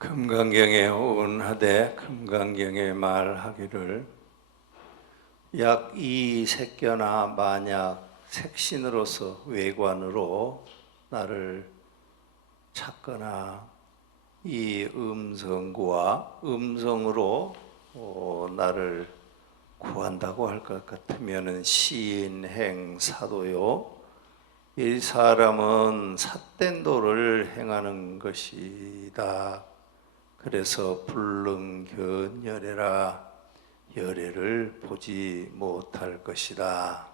금강경에 온하되 금강경에 말하기를 약 이 색견아 만약 색신으로서 외관으로 나를 찾거나 이 음성구와 음성으로 나를 구한다고 할 것 같으면은 시인 행 사도요, 이 사람은 삿된 도를 행하는 것이다. 그래서 불능견열애라 열애를 보지 못할 것이다.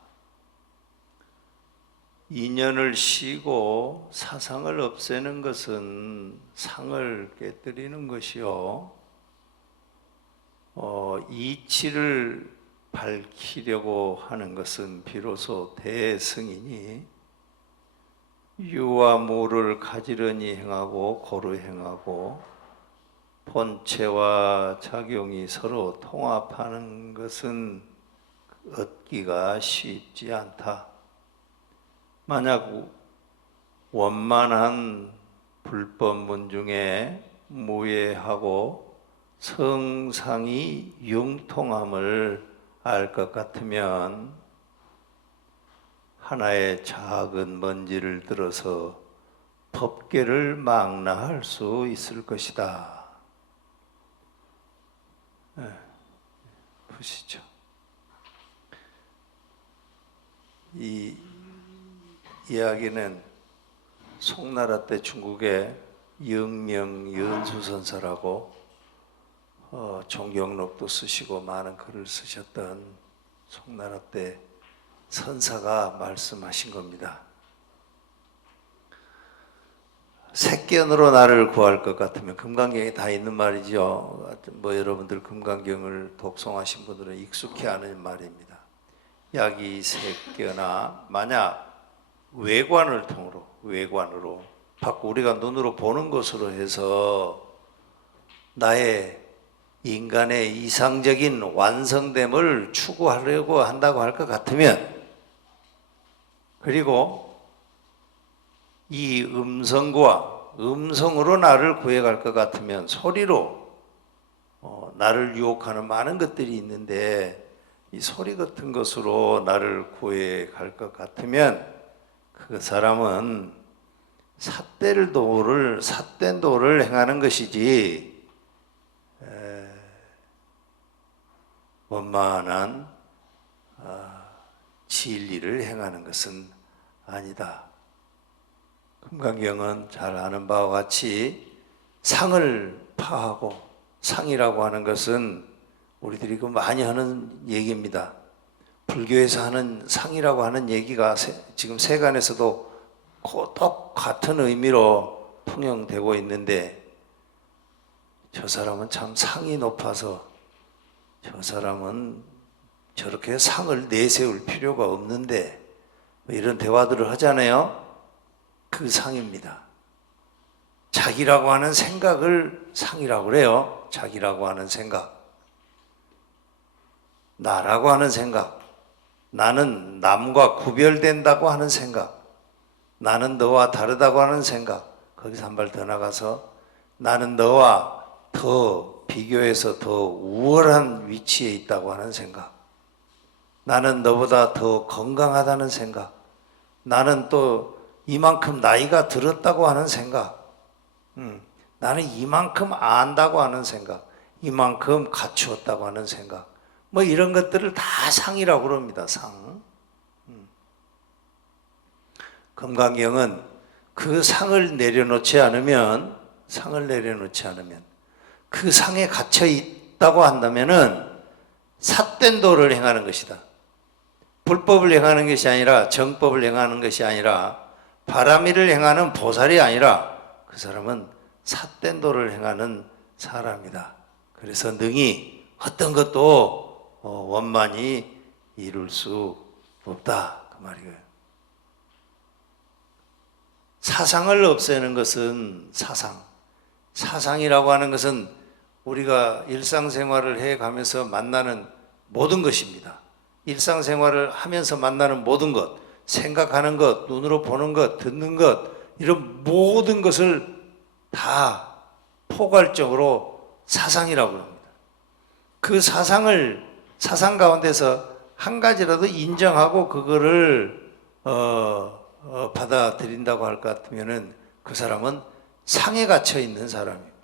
인연을 쉬고 사상을 없애는 것은 상을 깨뜨리는 것이요, 이치를 밝히려고 하는 것은 비로소 대승이니 유와 무를 가지런히 행하고 고루 행하고 본체와 작용이 서로 통합하는 것은 얻기가 쉽지 않다. 만약 원만한 불법문 중에 무예하고 성상이 융통함을 알 것 같으면 하나의 작은 먼지를 들어서 법계를 망라할 수 있을 것이다. 보시죠. 이 이야기는 송나라 때 중국의 영명 연수선사라고 종경록도 쓰시고 많은 글을 쓰셨던 송나라 때 선사가 말씀하신 겁니다. 색견으로 나를 구할 것 같으면, 금강경에 다 있는 말이죠. 여러분들 금강경을 독송하신 분들은 익숙해 하는 말입니다. 약이 색견아 만약 외관으로 밖 우리가 눈으로 보는 것으로 해서 나의 인간의 이상적인 완성됨을 추구하려고 한다고 할 것 같으면, 그리고 이 음성으로 나를 구해갈 것 같으면, 소리로 나를 유혹하는 많은 것들이 있는데 이 소리 같은 것으로 나를 구해갈 것 같으면 그 사람은 삿된 도를 행하는 것이지 원만한 진리를 행하는 것은 아니다. 금강경은 잘 아는 바와 같이 상을 파하고, 상이라고 하는 것은 우리들이 많이 하는 얘기입니다. 불교에서 하는 상이라고 하는 얘기가 지금 세간에서도 똑같은 의미로 통용되고 있는데, 저 사람은 참 상이 높아서 저 사람은 저렇게 상을 내세울 필요가 없는데, 이런 대화들을 하잖아요. 그 상입니다. 자기라고 하는 생각을 상이라고 그래요. 자기라고 하는 생각, 나라고 하는 생각, 나는 남과 구별된다고 하는 생각, 나는 너와 다르다고 하는 생각, 거기서 한 발 더 나가서 나는 너와 더 비교해서 더 우월한 위치에 있다고 하는 생각, 나는 너보다 더 건강하다는 생각, 나는 또 이만큼 나이가 들었다고 하는 생각, 나는 이만큼 안다고 하는 생각, 이만큼 갖추었다고 하는 생각, 이런 것들을 다 상이라고 그럽니다. 상. 금강경은 그 상을 내려놓지 않으면 그 상에 갇혀 있다고 한다면은 삿된 도를 행하는 것이다. 불법을 행하는 것이 아니라, 정법을 행하는 것이 아니라, 바라미를 행하는 보살이 아니라 그 사람은 삿된 도를 행하는 사람이다. 그래서 능히 어떤 것도 원만히 이룰 수 없다, 그 말이에요. 사상을 없애는 것은 사상이라고 하는 것은 우리가 일상생활을 해가면서 만나는 모든 것입니다. 일상생활을 하면서 만나는 모든 것, 생각하는 것, 눈으로 보는 것, 듣는 것, 이런 모든 것을 다 포괄적으로 사상이라고 합니다. 그 사상 가운데서 한 가지라도 인정하고 그거를 받아들인다고 할 것 같으면은 그 사람은 상에 갇혀 있는 사람입니다.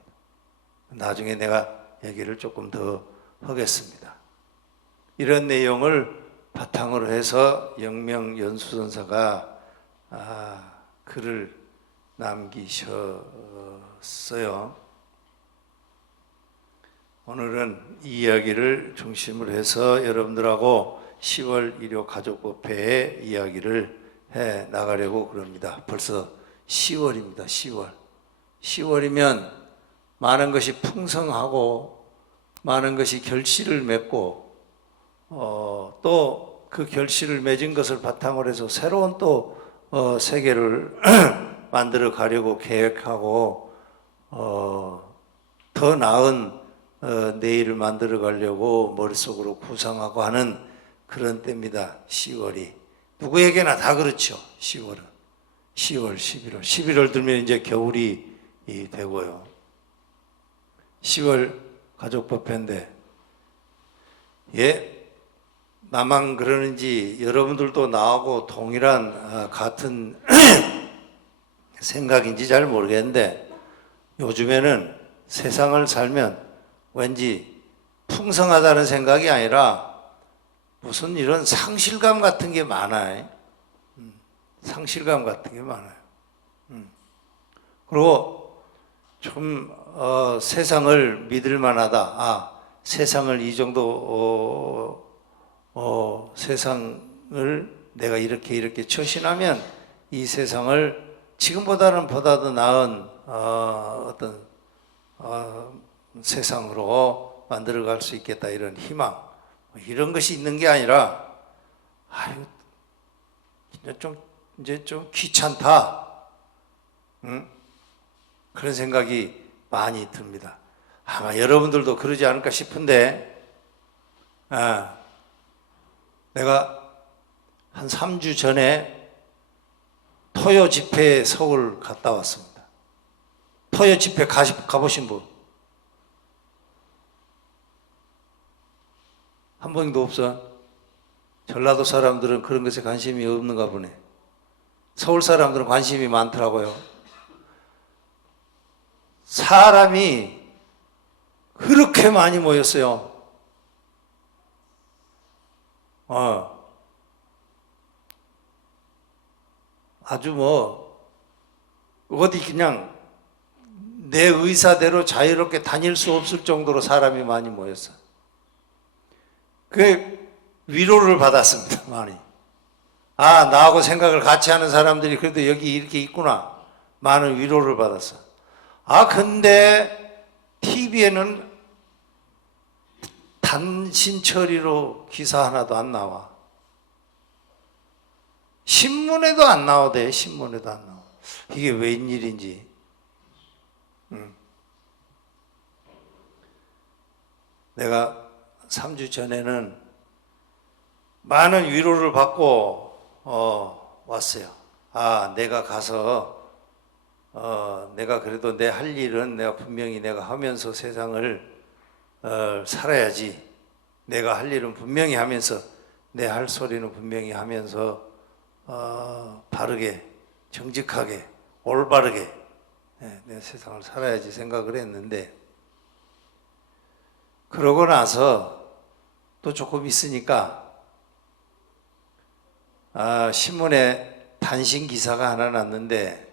나중에 내가 얘기를 조금 더 하겠습니다. 이런 내용을 바탕으로 해서 영명 연수선사가 글을 남기셨어요. 오늘은 이 이야기를 중심으로 해서 여러분들하고 10월 일요 가족법회의 이야기를 해 나가려고 그럽니다. 벌써 10월입니다. 10월이면 많은 것이 풍성하고 많은 것이 결실을 맺고 또 그 결실을 맺은 것을 바탕으로 해서 새로운 또 세계를 만들어 가려고 계획하고 더 나은 내일을 만들어 가려고 머릿속으로 구상하고 하는 그런 때입니다. 10월이 누구에게나 다 그렇죠. 10월은 10월, 11월 들면 이제 겨울이 되고요. 10월 가족법회인데 나만 그러는지 여러분들도 나하고 동일한 같은 생각인지 잘 모르겠는데 요즘에는 세상을 살면 왠지 풍성하다는 생각이 아니라 무슨 이런 상실감 같은 게 많아요. 상실감 같은 게 많아요. 그리고 좀 세상을 믿을 만하다. 세상을 이 정도 세상을 내가 이렇게 처신하면 이 세상을 지금보다는 보다 더 나은 어떤 세상으로 만들어갈 수 있겠다 이런 희망 이런 것이 있는 게 아니라 이제 좀 귀찮다 그런 생각이 많이 듭니다. 아마 여러분들도 그러지 않을까 싶은데 내가 한 3주 전에 토요 집회 서울 갔다 왔습니다. 토요 집회 가보신 분? 한 번도 없어? 전라도 사람들은 그런 것에 관심이 없는가 보네. 서울 사람들은 관심이 많더라고요. 사람이 그렇게 많이 모였어요. 아주 어디 그냥 내 의사대로 자유롭게 다닐 수 없을 정도로 사람이 많이 모였어요. 그 위로를 받았습니다. 많이. 나하고 생각을 같이 하는 사람들이 그래도 여기 이렇게 있구나. 많은 위로를 받았어. 근데 TV에는 단신 처리로 기사 하나도 안 나와. 신문에도 안 나오대. 신문에도 안 나와. 이게 웬일인지. 내가 3주 전에는 많은 위로를 받고 왔어요. 내가 가서 내가 그래도 내 할 일은 내가 분명히 내가 하면서 세상을 살아야지. 내가 할 일은 분명히 하면서 내 할 소리는 분명히 하면서 바르게 정직하게 올바르게 내 세상을 살아야지 생각을 했는데 그러고 나서 또 조금 있으니까 신문에 단신 기사가 하나 났는데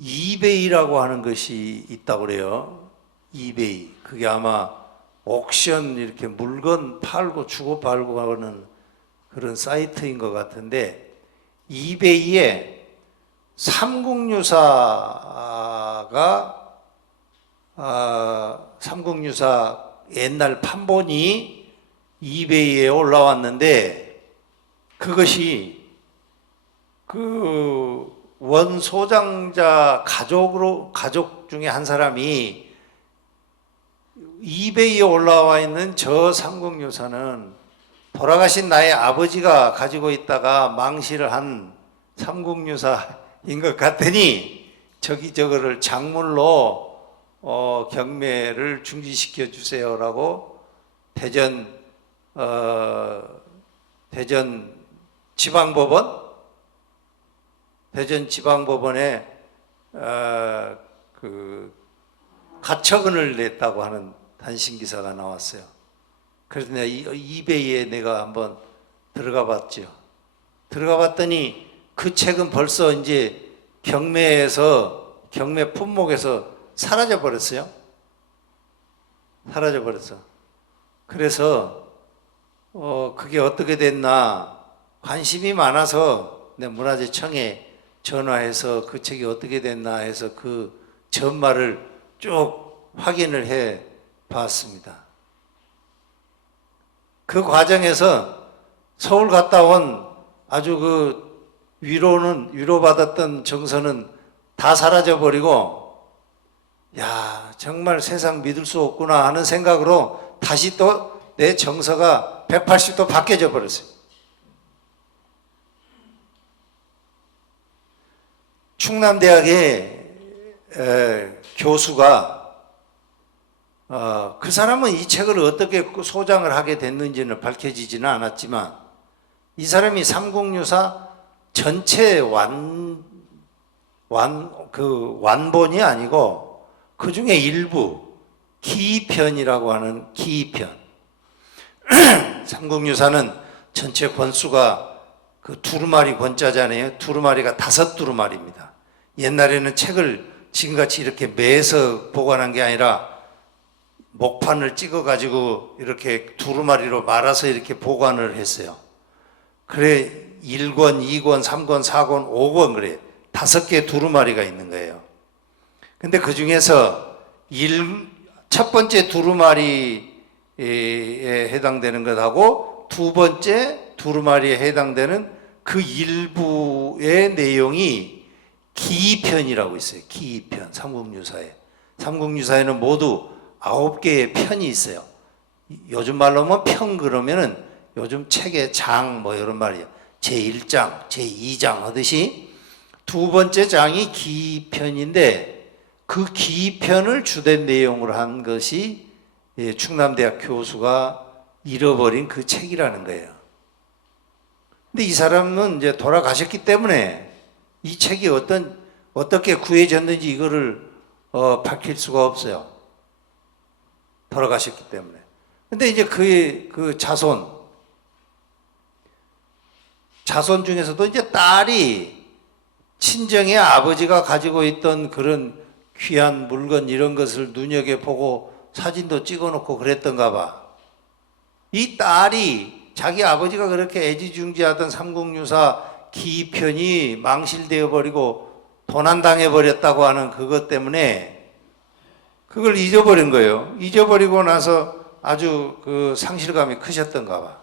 이베이라고 하는 것이 있다고 그래요. 이베이. 그게 아마 옥션 이렇게 물건 팔고 주고 팔고 하는 그런 사이트인 것 같은데 이베이에 삼국유사 옛날 판본이 이베이에 올라왔는데 그것이 그 원소장자 가족 중에 한 사람이 이베이에 올라와 있는 저 삼국유사는 돌아가신 나의 아버지가 가지고 있다가 망실을 한 삼국유사인 것 같더니 저거를 작물로 경매를 중지시켜 주세요라고 대전 지방법원에 그 가처분을 냈다고 하는 단신 기사가 나왔어요. 그래서 내가 이베이에 내가 한번 들어가 봤죠. 들어가 봤더니 그 책은 벌써 이제 경매 품목에서 사라져 버렸어요. 사라져 버렸어. 그래서 그게 어떻게 됐나 관심이 많아서 내 문화재청에 전화해서 그 책이 어떻게 됐나 해서 그 전말을 쭉 확인을 해 봤습니다. 그 과정에서 서울 갔다 온 아주 그 위로받았던 정서는 다 사라져 버리고, 야, 정말 세상 믿을 수 없구나 하는 생각으로 다시 또 내 정서가 180도 바뀌어져 버렸어요. 충남대학의 교수가 그 사람은 이 책을 어떻게 소장을 하게 됐는지는 밝혀지지는 않았지만, 이 사람이 삼국유사 전체 완본이 아니고 그 중에 일부 기편이라고 하는 기편. 삼국유사는 전체 권수가 그 두루마리 권자잖아요. 두루마리가 5두루마리입니다. 옛날에는 책을 지금같이 이렇게 매서 보관한 게 아니라 목판을 찍어가지고 이렇게 두루마리로 말아서 이렇게 보관을 했어요. 그래 1권, 2권, 3권, 4권, 5권 그래 5개 두루마리가 있는 거예요. 근데 그 중에서 첫 번째 두루마리에 해당되는 것하고 두 번째 두루마리에 해당되는 그 일부의 내용이 기편이라고 있어요. 기편, 삼국유사에. 삼국유사에는 모두 9개의 편이 있어요. 요즘 말로 하면 편 그러면은 요즘 책의 장 뭐 이런 말이에요. 제1장, 제2장 하듯이 두 번째 장이 기편인데 그 기편을 주된 내용으로 한 것이 충남대학 교수가 잃어버린 그 책이라는 거예요. 근데 이 사람은 이제 돌아가셨기 때문에 이 책이 어떻게 구해졌는지 이거를 밝힐 수가 없어요. 돌아가셨기 때문에. 근데 이제 그의 그 자손 중에서도 이제 딸이 친정의 아버지가 가지고 있던 그런 귀한 물건 이런 것을 눈여겨보고 사진도 찍어놓고 그랬던가 봐. 이 딸이 자기 아버지가 그렇게 애지중지하던 삼국유사 기편이 망실되어 버리고 도난당해 버렸다고 하는 그것 때문에 그걸 잊어버린 거예요. 잊어버리고 나서 아주 그 상실감이 크셨던가 봐.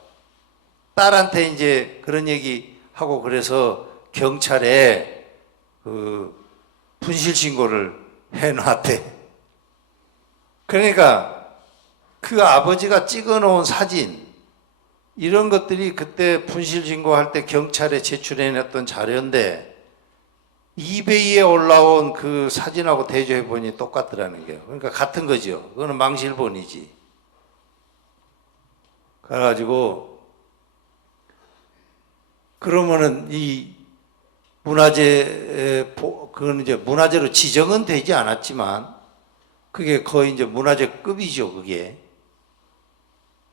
딸한테 이제 그런 얘기 하고 그래서 경찰에 그 분실 신고를 해놨대. 그러니까 그 아버지가 찍어놓은 사진 이런 것들이 그때 분실 신고할 때 경찰에 제출해냈던 자료인데 이베이에 올라온 그 사진하고 대조해 보니 똑같더라는 거예요. 그러니까 같은 거죠. 그거는 망실본이지. 그래가지고 그러면은 이 그건 이제 문화재로 지정은 되지 않았지만 그게 거의 이제 문화재급이죠. 그게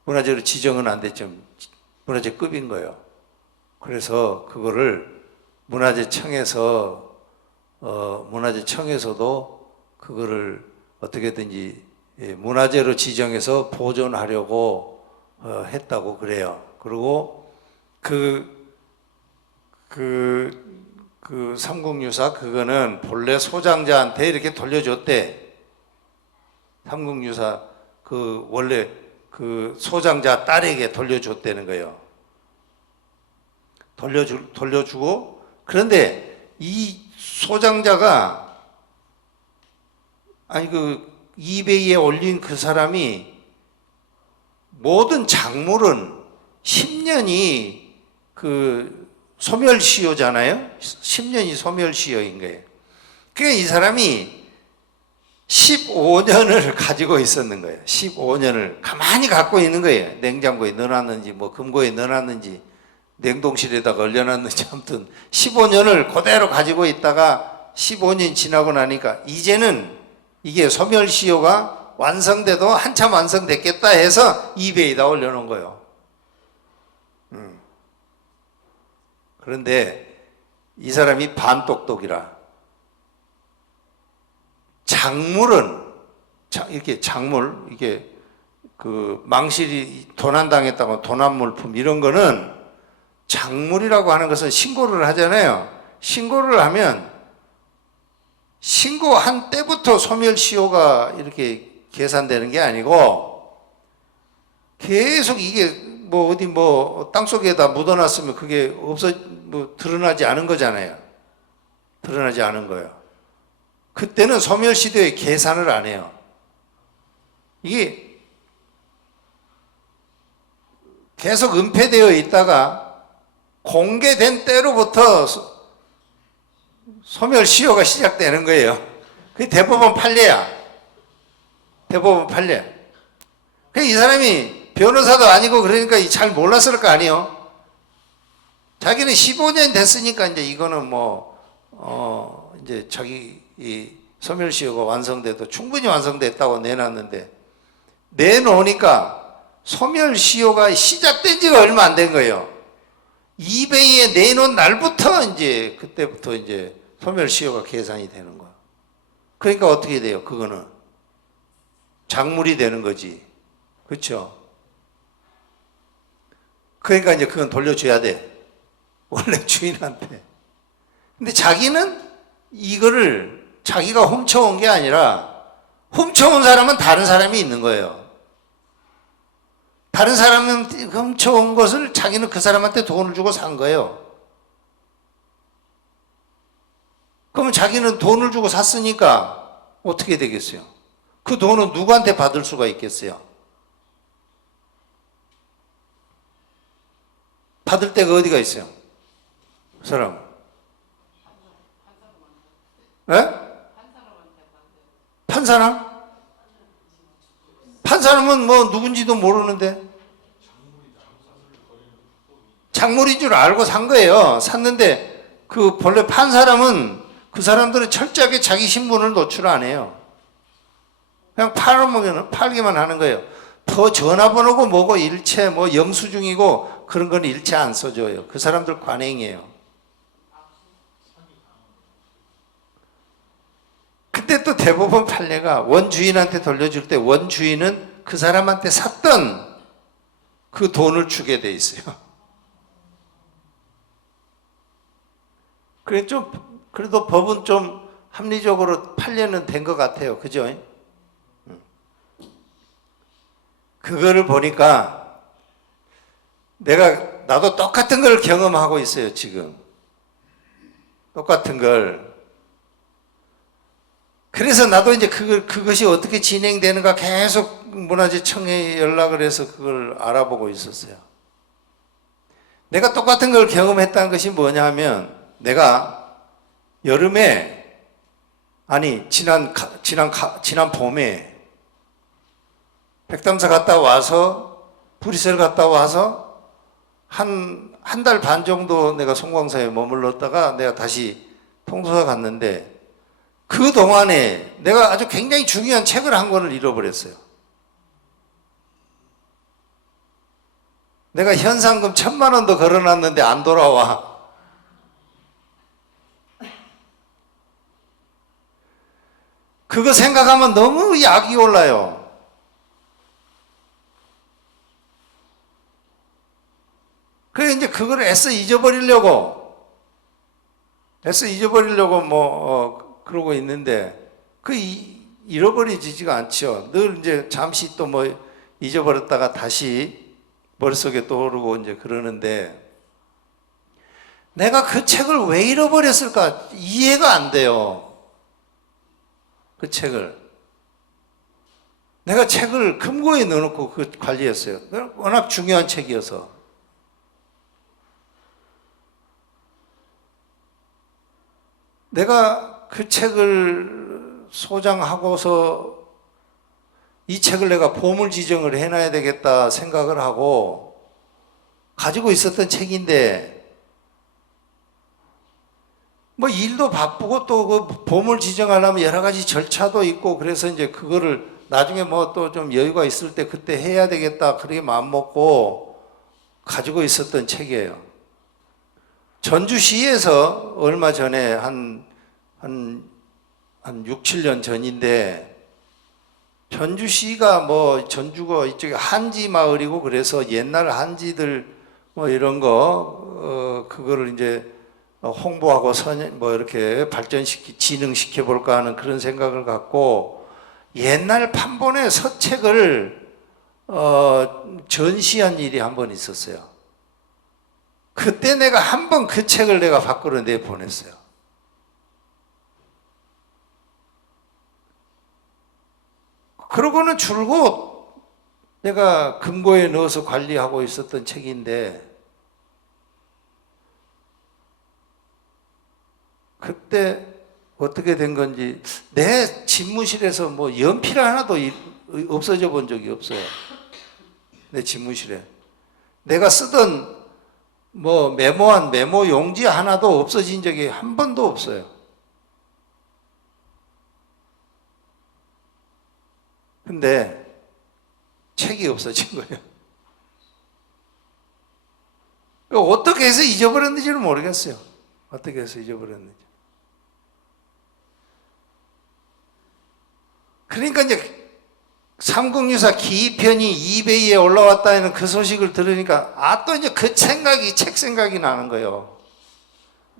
문화재로 지정은 안 됐죠. 문화재급인 거예요. 그래서 그거를 문화재청에서도 그거를 어떻게든지 문화재로 지정해서 보존하려고 했다고 그래요. 그리고 그 삼국유사 그거는 본래 소장자한테 이렇게 돌려줬대. 삼국유사 그 원래 그 소장자 딸에게 돌려줬다는 거예요. 돌려주고 그런데 이 소장자가 그 이베이에 올린 그 사람이 모든 작물은 10년이 그 소멸시효잖아요. 10년이 소멸시효인 거예요. 그러니까 이 사람이 15년을 가지고 있었는 거예요. 15년을 가만히 갖고 있는 거예요. 냉장고에 넣어놨는지 뭐 금고에 넣어놨는지 냉동실에다가 얼려놨는지 아무튼 15년을 그대로 가지고 있다가 15년 지나고 나니까 이제는 이게 소멸시효가 완성돼도 한참 완성됐겠다 해서 이베이에다 올려놓은 거예요. 그런데 이 사람이 반똑똑이라 작물은 이렇게 작물 이게 그 망실이 도난당했다고 도난물품 이런 거는 작물이라고 하는 것은 신고를 하잖아요. 신고를 하면 신고한 때부터 소멸시효가 이렇게 계산되는 게 아니고 계속 이게 뭐 어디 뭐 땅속에다 묻어놨으면 그게 뭐 드러나지 않은 거잖아요. 드러나지 않은 거예요. 그때는 소멸시효에 계산을 안 해요. 이게 계속 은폐되어 있다가 공개된 때로부터 소멸시효가 시작되는 거예요. 그게 대법원 판례야. 대법원 판례. 이 사람이 변호사도 아니고 그러니까 잘 몰랐을 거 아니에요. 자기는 15년 됐으니까 이제 이거는 이제 자기 이 소멸시효가 완성돼도 충분히 완성됐다고 내놨는데 내놓으니까 소멸시효가 시작된 지가 얼마 안 된 거예요. 이베이에 내놓은 날부터 이제 그때부터 이제 소멸시효가 계산이 되는 거야. 그러니까 어떻게 돼요? 그거는 작물이 되는 거지. 그렇죠? 그러니까 이제 그건 돌려줘야 돼. 원래 주인한테. 근데 자기는 이거를 자기가 훔쳐온 게 아니라 훔쳐온 사람은 다른 사람이 있는 거예요. 다른 사람은 훔쳐온 것을 자기는 그 사람한테 돈을 주고 산 거예요. 그러면 자기는 돈을 주고 샀으니까 어떻게 되겠어요? 그 돈은 누구한테 받을 수가 있겠어요? 받을 데가 어디가 있어요? 그 사람. 예? 판사람? 판사람은 뭐 누군지도 모르는데 작물인 줄 알고 산 거예요. 샀는데 그 본래 판 사람은 그 사람들은 철저하게 자기 신분을 노출 안 해요. 그냥 팔기만 하는 거예요. 더 전화번호고 뭐고 일체 뭐 영수증이고 그런 건 일체 안 써줘요. 그 사람들 관행이에요. 그때 또 대법원 판례가 원주인한테 돌려줄 때 원주인은 그 사람한테 샀던 그 돈을 주게 돼 있어요. 그래 그래도 법은 좀 합리적으로 판례는 된 것 같아요. 그죠? 그거를 보니까 나도 똑같은 걸 경험하고 있어요, 지금. 똑같은 걸. 그래서 나도 이제 그것이 어떻게 진행되는가 계속 문화재청에 연락을 해서 그걸 알아보고 있었어요. 내가 똑같은 걸 경험했다는 것이 뭐냐 하면, 내가 여름에, 지난 봄에 백담사 갔다 와서, 부리셀 갔다 와서, 한 달 반 정도 내가 송광사에 머물렀다가 내가 다시 통도사 갔는데, 그 동안에 내가 아주 굉장히 중요한 책을 한 권을 잃어버렸어요. 내가 현상금 1,000만 원도 걸어놨는데 안 돌아와. 그거 생각하면 너무 약이 올라요. 그래 이제 그걸 애써 잊어버리려고 그러고 있는데 잃어버리지가 않죠. 늘 이제 잠시 또 잊어버렸다가 다시 머릿속에 떠오르고 이제 그러는데 내가 그 책을 왜 잃어버렸을까 이해가 안 돼요. 그 책을. 내가 책을 금고에 넣어놓고 그 관리했어요. 워낙 중요한 책이어서. 내가 그 책을 소장하고서 이 책을 내가 보물 지정을 해놔야 되겠다 생각을 하고 가지고 있었던 책인데, 뭐 일도 바쁘고 또 그 보물 지정하려면 여러 가지 절차도 있고, 그래서 이제 그거를 나중에 뭐 또 좀 여유가 있을 때 그때 해야 되겠다 그렇게 마음 먹고 가지고 있었던 책이에요. 전주시에서 얼마 전에 한 6, 7년 전인데, 전주시가 뭐 전주가 이쪽에 한지 마을이고 그래서 옛날 한지들 뭐 이런 거 그거를 이제 홍보하고 뭐 이렇게 진흥시켜 볼까 하는 그런 생각을 갖고 옛날 판본의 서책을 전시한 일이 한 번 있었어요. 그때 내가 한 번 그 책을 내가 밖으로 내보냈어요. 그러고는 줄곧 내가 금고에 넣어서 관리하고 있었던 책인데, 그때 어떻게 된 건지 내 집무실에서 뭐 연필 하나도 없어져 본 적이 없어요. 내 집무실에 내가 쓰던 뭐 메모한 메모 용지 하나도 없어진 적이 한 번도 없어요. 근데 책이 없어진 거예요. 어떻게 해서 잊어버렸는지는 모르겠어요. 어떻게 해서 잊어버렸는지. 그러니까 이제 삼국유사 기편이 이베이에 올라왔다는 그 소식을 들으니까 또 이제 그 생각이, 책 생각이 나는 거예요.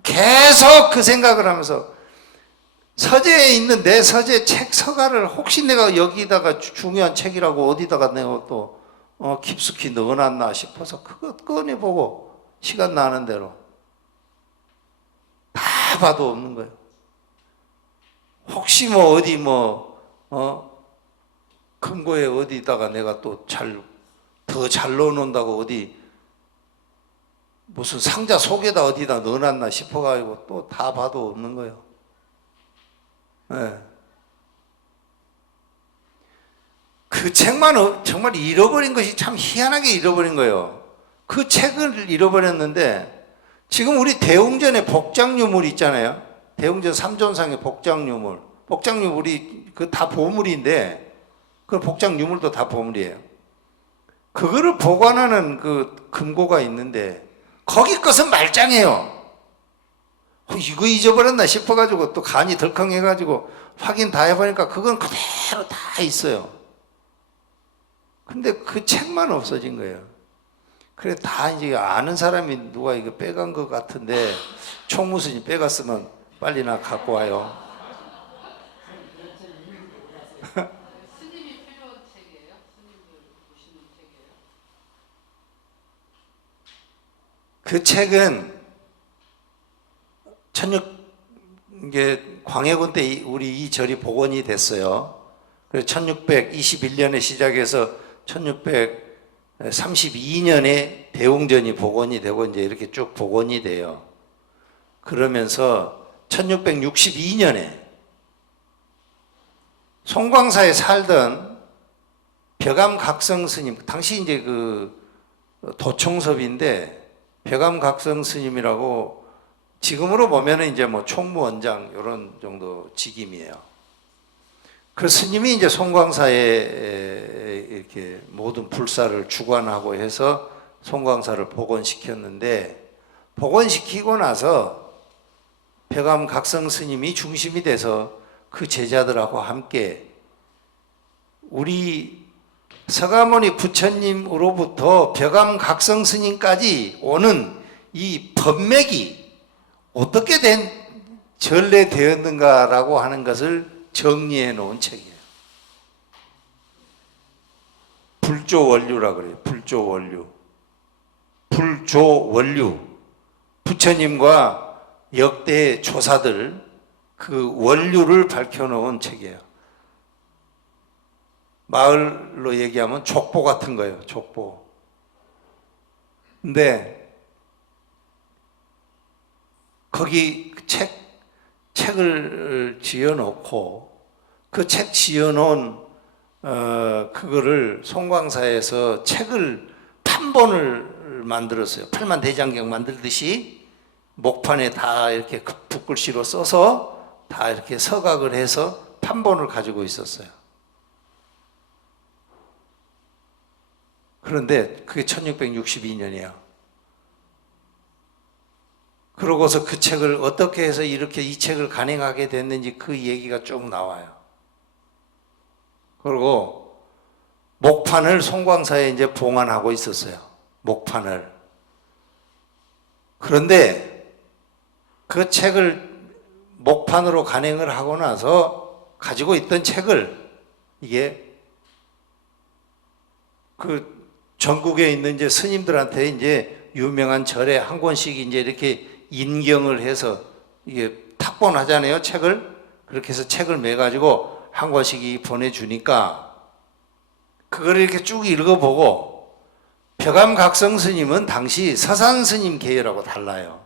계속 그 생각을 하면서 서재에 있는 내 서재 책 서가를 혹시 내가 여기다가 중요한 책이라고 어디다가 내가 또 깊숙이 넣어놨나 싶어서 그거 꺼내보고 시간 나는 대로 다 봐도 없는 거예요. 혹시 뭐 어디 금고에 어디다가 내가 또 더 잘 넣어놓는다고 어디 무슨 상자 속에다 어디다 넣어놨나 싶어가지고 또 다 봐도 없는 거예요. 네. 그 책만 정말 잃어버린 것이 참 희한하게 잃어버린 거예요. 그 책을 잃어버렸는데 지금 우리 대웅전의 복장유물 있잖아요. 대웅전 삼존상의 복장유물. 복장유물이 그 다 보물인데 그 복장유물도 다 보물이에요. 그거를 보관하는 그 금고가 있는데 거기 것은 말짱해요. 이거 잊어버렸나 싶어가지고 또 간이 덜컹해가지고 확인 다 해보니까 그건 그대로 다 있어요. 근데 그 책만 없어진 거예요. 그래 다 이제 아는 사람이 누가 이거 빼간 것 같은데 총무스님 빼갔으면 빨리 나 갖고 와요. 스님이 필요한 책이에요? 스님들 보시는 책이에요? 그 책은 이게 광해군 때 우리 이 절이 복원이 됐어요. 그래서 1621년에 시작해서 1632년에 대웅전이 복원이 되고 이제 이렇게 쭉 복원이 돼요. 그러면서 1662년에 송광사에 살던 벼감각성 스님, 당시 이제 그 도총섭인데 벼감각성 스님이라고 지금으로 보면은 이제 뭐 총무원장 이런 정도 직임이에요. 그 스님이 이제 송광사에 이렇게 모든 불사를 주관하고 해서 송광사를 복원시켰는데, 복원시키고 나서 벼감각성 스님이 중심이 돼서 그 제자들하고 함께 우리 서가모니 부처님으로부터 벼감각성 스님까지 오는 이 법맥이 어떻게 된 전래되었는가라고 하는 것을 정리해 놓은 책이에요. 불조원류라 그래요. 불조원류. 불조원류. 부처님과 역대 조사들 그 원류를 밝혀놓은 책이에요. 마을로 얘기하면 족보 같은 거예요. 족보. 근데 거기 책 책을 지어놓고 그 책 지어놓은 그거를 송광사에서 책을 판본을 만들었어요. 팔만대장경 만들듯이 목판에 다 이렇게 붓글씨로 써서 다 이렇게 서각을 해서 판본을 가지고 있었어요. 그런데 그게 1662년이에요. 그러고서 그 책을 어떻게 해서 이렇게 이 책을 간행하게 됐는지 그 얘기가 쭉 나와요. 그리고 목판을 송광사에 이제 봉안하고 있었어요. 목판을. 그런데 그 책을 목판으로 간행을 하고 나서 가지고 있던 책을 이게 그 전국에 있는 이제 스님들한테 이제 유명한 절에 한 권씩 이제 이렇게 인경을 해서 이게 탁본하잖아요, 책을. 그렇게 해서 책을 매가지고 한 권씩 보내주니까 그걸 이렇게 쭉 읽어보고 벼감각성 스님은 당시 서산 스님 계열하고 달라요.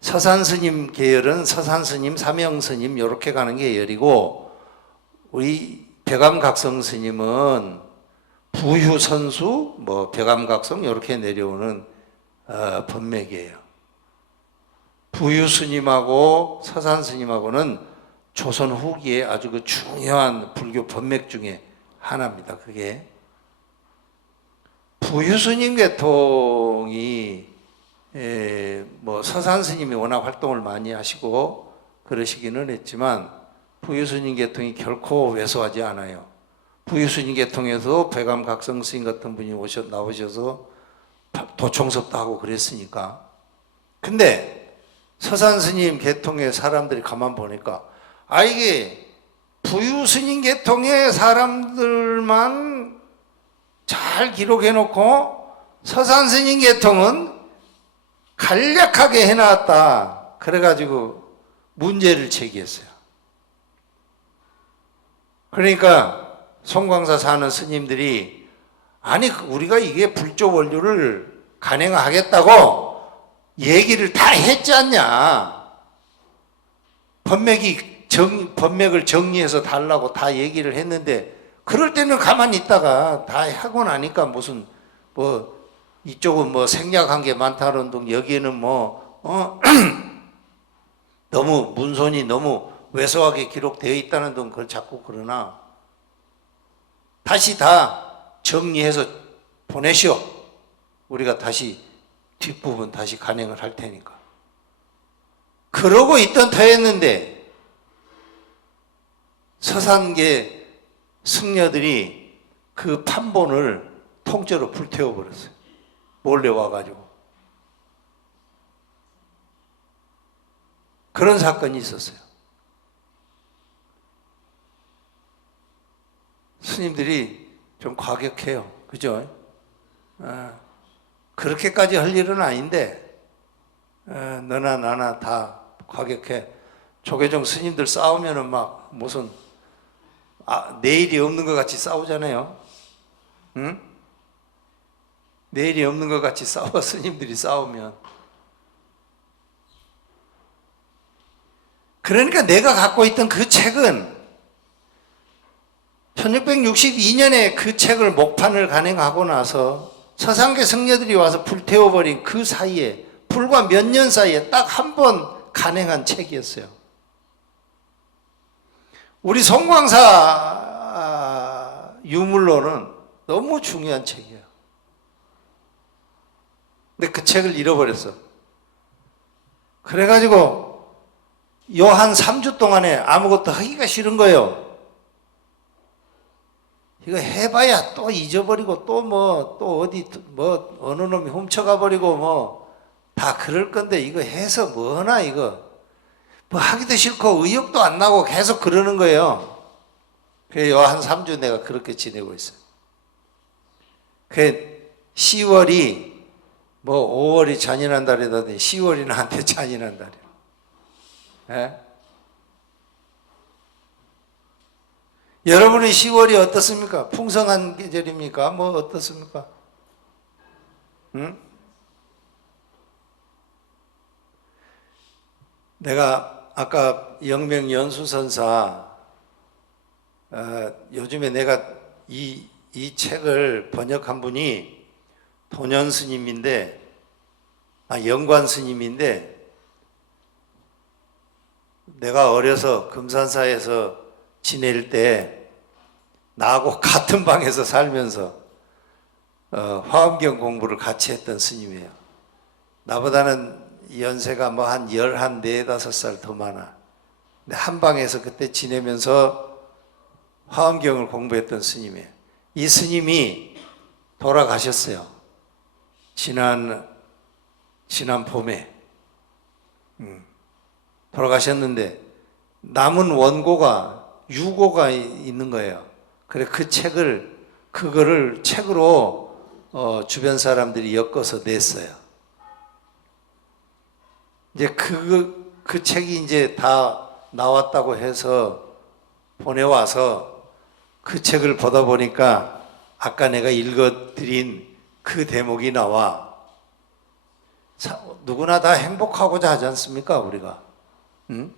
서산 스님 계열은 서산 스님, 사명 스님 이렇게 가는 계열이고 우리 벼감각성 스님은 부휴선수, 뭐 벼감각성 이렇게 내려오는 법맥이에요. 부휴 스님하고 서산 스님하고는 조선 후기에 아주 그 중요한 불교 법맥 중에 하나입니다. 그게 부휴 스님 계통이 뭐 서산 스님이 워낙 활동을 많이 하시고 그러시기는 했지만 부휴 스님 계통이 결코 왜소하지 않아요. 부휴 스님 계통에서 배감각성 스님 같은 분이 나오셔서 도총섭도 하고 그랬으니까. 근데 서산 스님 계통의 사람들이 가만 보니까 이게 부휴 스님 계통의 사람들만 잘 기록해 놓고 서산 스님 계통은 간략하게 해놨다. 그래가지고 문제를 제기했어요. 그러니까 송광사 사는 스님들이 아니 우리가 이게 불조 원료를 간행하겠다고 얘기를 다 했지 않냐. 법맥을 정리해서 달라고 다 얘기를 했는데 그럴 때는 가만히 있다가 다 하고 나니까 무슨 뭐 이쪽은 뭐 생략한 게 많다는 둥 여기에는 너무 문손이 너무 왜소하게 기록되어 있다는 둥 그걸 자꾸 그러나 다시 다 정리해서 보내시오. 우리가 다시 뒷부분 다시 간행을 할 테니까. 그러고 있던 터였는데 서산계 승려들이 그 판본을 통째로 불태워버렸어요. 몰래 와가지고. 그런 사건이 있었어요. 스님들이 좀 과격해요. 그죠? 그렇게까지 할 일은 아닌데 너나 나나 다 과격해. 조계종 스님들 싸우면은 막 무슨 내일이 없는 것 같이 싸우잖아요. 응? 내일이 없는 것 같이 싸워. 스님들이 싸우면. 그러니까 내가 갖고 있던 그 책은 1662년에 그 책을 목판을 간행하고 나서 서산계 승려들이 와서 불태워버린 그 사이에 불과 몇 년 사이에 딱 한 번 간행한 책이었어요. 우리 송광사 유물로는 너무 중요한 책이에요. 근데 그 책을 잃어버렸어. 그래가지고 요 한 3주 동안에 아무것도 하기가 싫은 거예요. 이거 해봐야 또 잊어버리고 또 어디 어느 놈이 훔쳐가 버리고 다 그럴 건데 이거 해서 뭐하나 이거 하기도 싫고 의욕도 안 나고 계속 그러는 거예요. 그래서 한 3주 내가 그렇게 지내고 있어요. 그 10월이 5월이 잔인한 달이다더니 10월이 나한테 잔인한 달이에요. 예? 여러분의 10월이 어떻습니까? 풍성한 계절입니까? 어떻습니까? 응? 내가 아까 영명 연수선사 요즘에 내가 이 책을 번역한 분이 도년 스님인데 영관 스님인데 내가 어려서 금산사에서 지낼 때 나하고 같은 방에서 살면서 화엄경 공부를 같이 했던 스님이에요. 나보다는 연세가 뭐 한 14~15살 더 많아. 근데 한 방에서 그때 지내면서 화엄경을 공부했던 스님이에요. 이 스님이 돌아가셨어요. 지난 봄에 돌아가셨는데 남은 원고가 유고가 있는 거예요. 그래 그거를 책으로 주변 사람들이 엮어서 냈어요. 이제 그 책이 이제 다 나왔다고 해서 보내와서 그 책을 보다 보니까 아까 내가 읽어드린 그 대목이 나와. 누구나 다 행복하고자 하지 않습니까, 우리가? 응?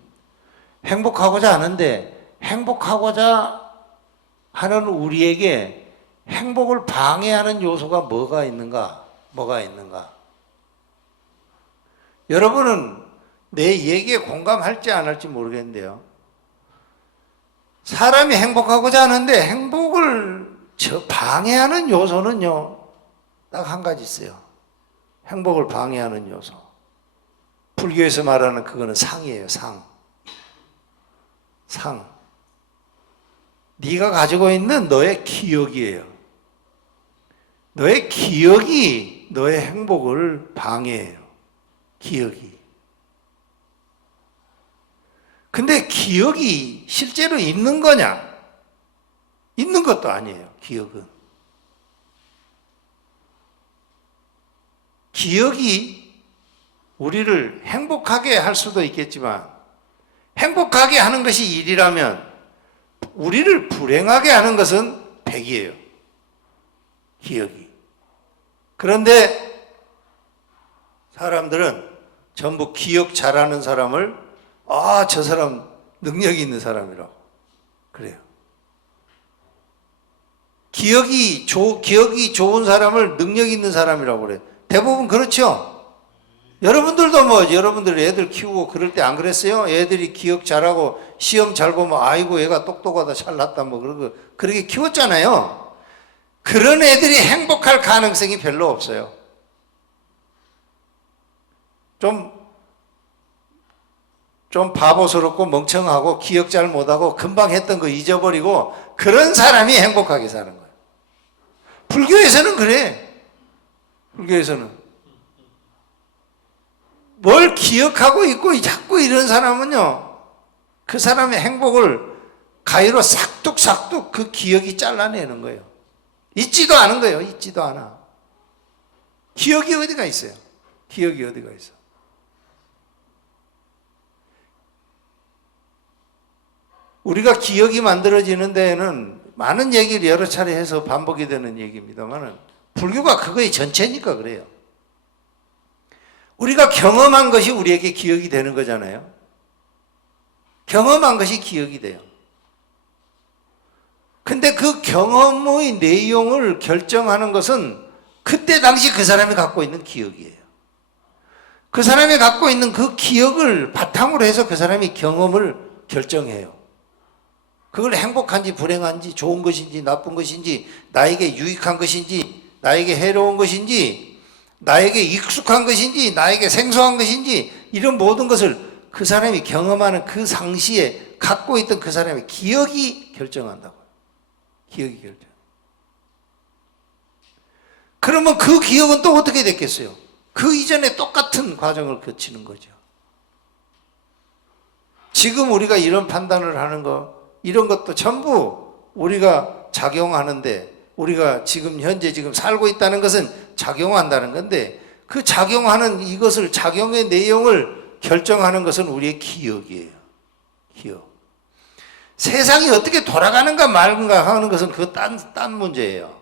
행복하고자 하는데 행복하고자 하는 우리에게 행복을 방해하는 요소가 뭐가 있는가? 여러분은 내 얘기에 공감할지 안 할지 모르겠는데요. 사람이 행복하고자 하는데 행복을 방해하는 요소는요, 딱 한 가지 있어요. 행복을 방해하는 요소. 불교에서 말하는 그거는 상이에요, 상. 네가 가지고 있는 너의 기억이에요. 너의 기억이 너의 행복을 방해해요. 기억이. 근데 기억이 실제로 있는 거냐? 있는 것도 아니에요, 기억은. 기억이 우리를 행복하게 할 수도 있겠지만 행복하게 하는 것이 일이라면 우리를 불행하게 하는 것은 백이에요. 기억이. 그런데 사람들은 전부 기억 잘하는 사람을 저 사람 능력이 있는 사람이라고 그래요. 기억이 좋은 사람을 능력 있는 사람이라고 그래요. 대부분 그렇죠. 여러분들도 여러분들 애들 키우고 그럴 때 안 그랬어요? 애들이 기억 잘하고 시험 잘 보면 아이고 얘가 똑똑하다 잘났다 그렇게 키웠잖아요. 그런 애들이 행복할 가능성이 별로 없어요. 좀 바보스럽고 멍청하고 기억 잘 못하고 금방 했던 거 잊어버리고 그런 사람이 행복하게 사는 거예요. 불교에서는 그래. 불교에서는 뭘 기억하고 있고 자꾸 이런 사람은요, 그 사람의 행복을 가위로 싹둑 그 기억이 잘라내는 거예요. 잊지도 않은 거예요. 잊지도 않아. 기억이 어디가 있어요? 기억이 어디가 있어? 우리가 기억이 만들어지는 데에는 많은 얘기를 여러 차례 해서 반복이 되는 얘기입니다만은 불교가 그거의 전체니까 그래요. 우리가 경험한 것이 우리에게 기억이 되는 거잖아요. 경험한 것이 기억이 돼요. 근데 그 경험의 내용을 결정하는 것은 그때 당시 그 사람이 갖고 있는 기억이에요. 그 사람이 갖고 있는 그 기억을 바탕으로 해서 그 사람이 경험을 결정해요. 그걸 행복한지 불행한지 좋은 것인지 나쁜 것인지 나에게 유익한 것인지 나에게 해로운 것인지 나에게 익숙한 것인지 나에게 생소한 것인지 이런 모든 것을 그 사람이 경험하는 그 상시에 갖고 있던 그 사람의 기억이 결정한다고요. 기억이 결정. 그러면 그 기억은 또 어떻게 됐겠어요? 그 이전에 똑같은 과정을 거치는 거죠. 지금 우리가 이런 판단을 하는 거 이런 것도 전부 우리가 작용하는데 우리가 현재 살고 있다는 것은 작용한다는 건데 그 작용하는 이것을 작용의 내용을 결정하는 것은 우리의 기억이에요. 기억. 세상이 어떻게 돌아가는가 말는가 하는 것은 그거 딴 문제예요.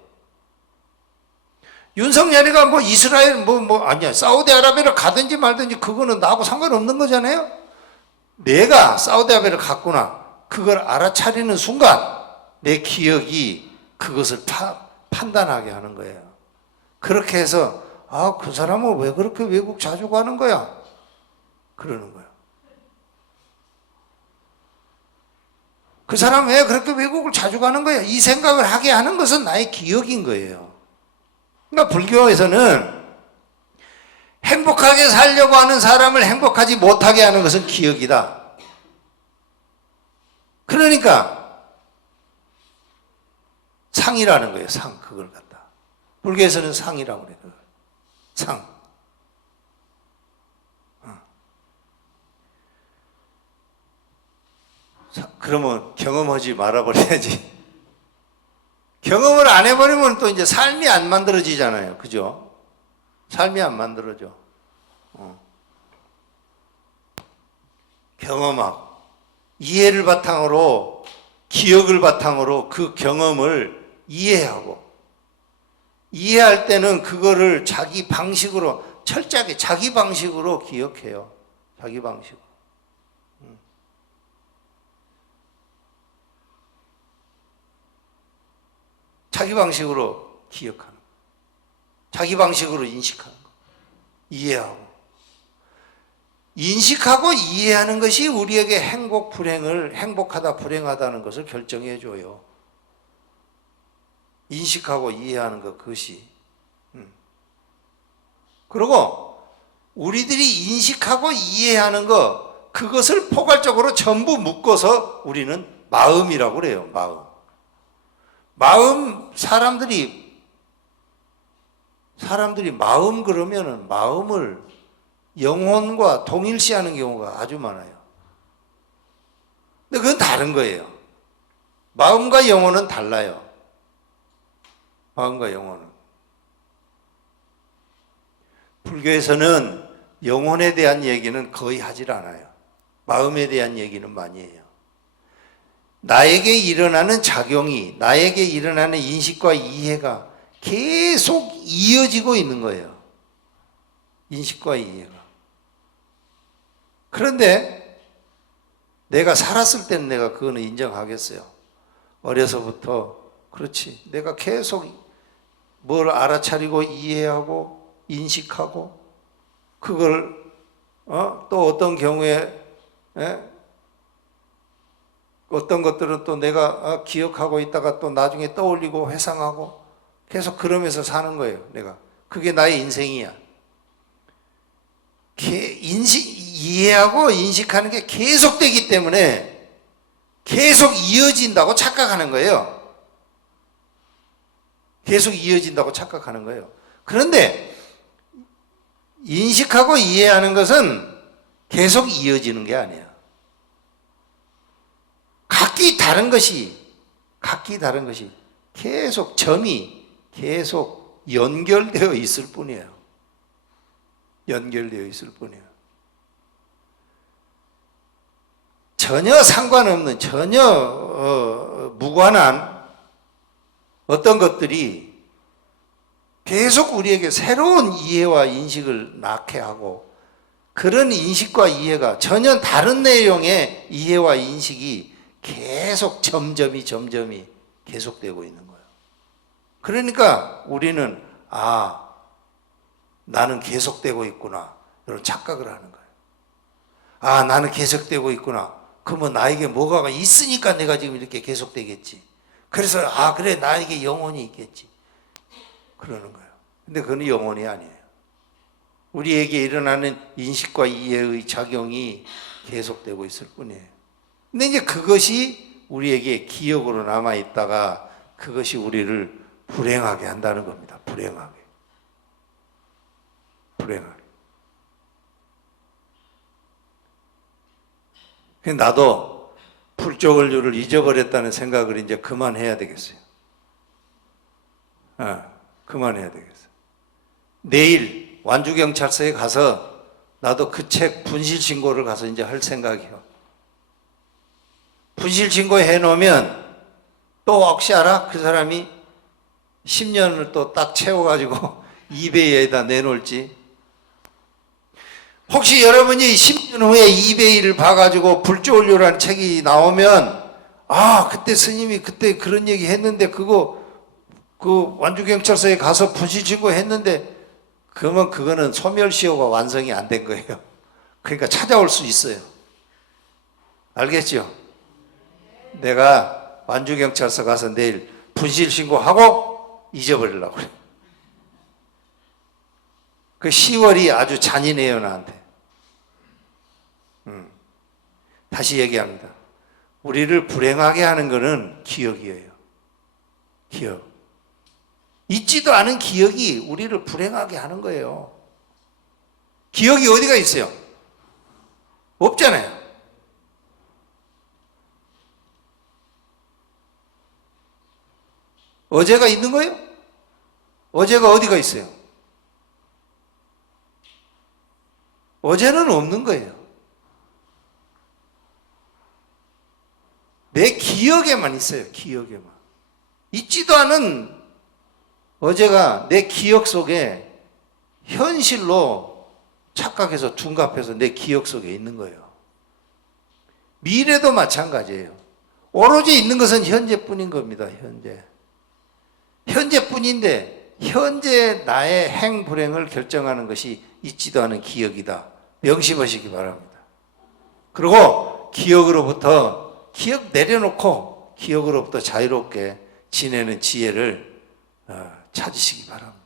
윤석열이가 이스라엘 아니야 사우디아라비아를 가든지 말든지 그거는 나하고 상관없는 거잖아요. 내가 사우디아라비아를 갔구나. 그걸 알아차리는 순간 내 기억이 그것을 판단하게 하는 거예요. 그렇게 해서 아, 그 사람은 왜 그렇게 외국 자주 가는 거야? 그러는 거예요. 그 사람 왜 그렇게 외국을 자주 가는 거야? 이 생각을 하게 하는 것은 나의 기억인 거예요. 그러니까 불교에서는 행복하게 살려고 하는 사람을 행복하지 못하게 하는 것은 기억이다. 그러니까 상이라는 거예요. 상, 그걸 갖다. 불교에서는 상이라고 그래요. 상. 그러면 경험하지 말아버려야지. 경험을 안 해버리면 또 이제 삶이 안 만들어지잖아요. 그죠? 삶이 안 만들어져. 경험하고, 이해를 바탕으로, 기억을 바탕으로 그 경험을 이해하고, 이해할 때는 그거를 자기 방식으로, 철저하게 자기 방식으로 기억해요. 자기 방식으로. 자기 방식으로 기억하는 거. 자기 방식으로 인식하는 거. 이해하고. 인식하고 이해하는 것이 우리에게 행복, 불행을, 행복하다, 불행하다는 것을 결정해 줘요. 인식하고 이해하는 것, 그것이. 그리고 우리들이 인식하고 이해하는 것, 그것을 포괄적으로 전부 묶어서 우리는 마음이라고 그래요. 마음, 사람들이 마음 그러면은 마음을 영혼과 동일시하는 경우가 아주 많아요. 근데 그건 다른 거예요. 마음과 영혼은 달라요. 마음과 영혼은. 불교에서는 영혼에 대한 얘기는 거의 하질 않아요. 마음에 대한 얘기는 많이 해요. 나에게 일어나는 작용이, 나에게 일어나는 인식과 이해가 계속 이어지고 있는 거예요. 인식과 이해가. 그런데 내가 살았을 때는 내가 그거는 인정하겠어요. 어려서부터 그렇지. 내가 계속 뭘 알아차리고 이해하고 인식하고 그걸 또 어떤 경우에 어떤 것들은 또 내가 기억하고 있다가 또 나중에 떠올리고 회상하고 계속 그러면서 사는 거예요. 내가. 그게 나의 인생이야. 이해하고 인식하는 게 계속되기 때문에 계속 이어진다고 착각하는 거예요. 계속 이어진다고 착각하는 거예요. 그런데 인식하고 이해하는 것은 계속 이어지는 게 아니야. 각기 다른 것이 계속 점이 계속 연결되어 있을 뿐이에요. 연결되어 있을 뿐이에요. 전혀 상관없는, 전혀 무관한 어떤 것들이 계속 우리에게 새로운 이해와 인식을 낳게 하고 그런 인식과 이해가 전혀 다른 내용의 이해와 인식이 계속 점점이 계속되고 있는 거예요. 그러니까 우리는 나는 계속되고 있구나 이런 착각을 하는 거예요. 나는 계속되고 있구나. 그러면 나에게 뭐가 있으니까 내가 지금 이렇게 계속되겠지. 그래서 그래 나에게 영혼이 있겠지. 그러는 거예요. 근데 그건 영혼이 아니에요. 우리에게 일어나는 인식과 이해의 작용이 계속되고 있을 뿐이에요. 근데 이제 그것이 우리에게 기억으로 남아있다가 그것이 우리를 불행하게 한다는 겁니다. 불행하게. 나도 불조을류를 잊어버렸다는 생각을 이제 그만해야 되겠어요. 그만해야 되겠어요. 내일 완주경찰서에 가서 나도 그 책 분실신고를 가서 이제 할 생각이에요. 분실신고 해놓으면 또 혹시 알아? 그 사람이 10년을 또 딱 채워가지고 이베이에다 내놓을지. 혹시 여러분이 10년 후에 이베이를 봐가지고 불조울료라는 책이 나오면 아 그때 스님이 그때 그런 얘기 했는데 그거 그 완주경찰서에 가서 분실신고 했는데 그러면 그거는 소멸시효가 완성이 안 된 거예요. 그러니까 찾아올 수 있어요. 알겠죠? 내가 완주경찰서 가서 내일 분실신고하고 잊어버리려고 그래. 그 10월이 아주 잔인해요 나한테. 다시 얘기합니다. 우리를 불행하게 하는 것은 기억이에요. 기억. 잊지도 않은 기억이 우리를 불행하게 하는 거예요. 기억이 어디가 있어요? 없잖아요. 어제가 있는 거예요? 어제가 어디가 있어요? 어제는 없는 거예요. 내 기억에만 있어요. 기억에만. 있지도 않은 어제가 내 기억 속에 현실로 착각해서 둔갑해서 내 기억 속에 있는 거예요. 미래도 마찬가지예요. 오로지 있는 것은 현재뿐인 겁니다. 현재. 현재뿐인데 현재 나의 행불행을 결정하는 것이 있지도 않은 기억이다. 명심하시기 바랍니다. 그리고 기억으로부터 기억 내려놓고 기억으로부터 자유롭게 지내는 지혜를 찾으시기 바랍니다.